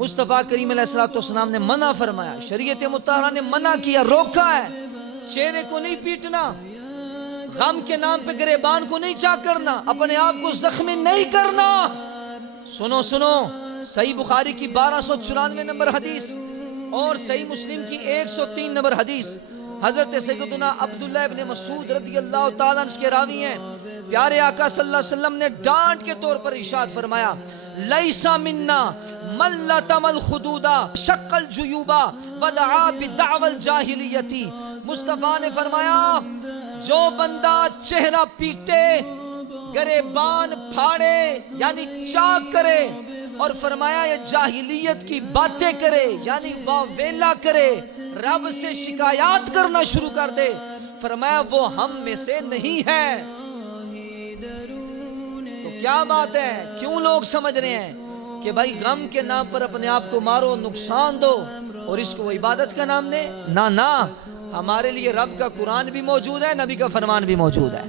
مصطفیٰ کریم علیہ السلام نے منع فرمایا، شریعت مطہرہ نے منع کیا، روکا ہے، چہرے کو نہیں پیٹنا، غم کے نام پہ گریبان کو نہیں چاک کرنا، اپنے آپ کو زخمی نہیں کرنا۔ سنو سنو، صحیح بخاری کی 1294 نمبر حدیث اور صحیح مسلم کی 103 نمبر حدیث، حضرت سیدنا عبداللہ ابن مسعود رضی اللہ تعالیٰ عنہ کے راوی ہیں، پیارے آقا صلی اللہ علیہ وسلم نے ڈانٹ کے طور پر ارشاد فرمایا، لیسا منا من لطم الخدودا شق الجیوبا ودعا بدعوى الجاہلیتی۔ مصطفیٰ نے فرمایا جو بندہ چہرہ پیٹے، گریبان پھاڑے یعنی چاک کرے، اور فرمایا یہ جاہلیت کی باتیں کرے یعنی واویلا کرے، رب سے شکایات کرنا شروع کر دے، فرمایا وہ ہم میں سے نہیں ہے۔ تو کیا بات ہے، کیوں لوگ سمجھ رہے ہیں کہ بھائی غم کے نام پر اپنے آپ کو مارو، نقصان دو، اور اس کو عبادت کا نام دے؟ نہ نہ، ہمارے لیے رب کا قرآن بھی موجود ہے، نبی کا فرمان بھی موجود ہے۔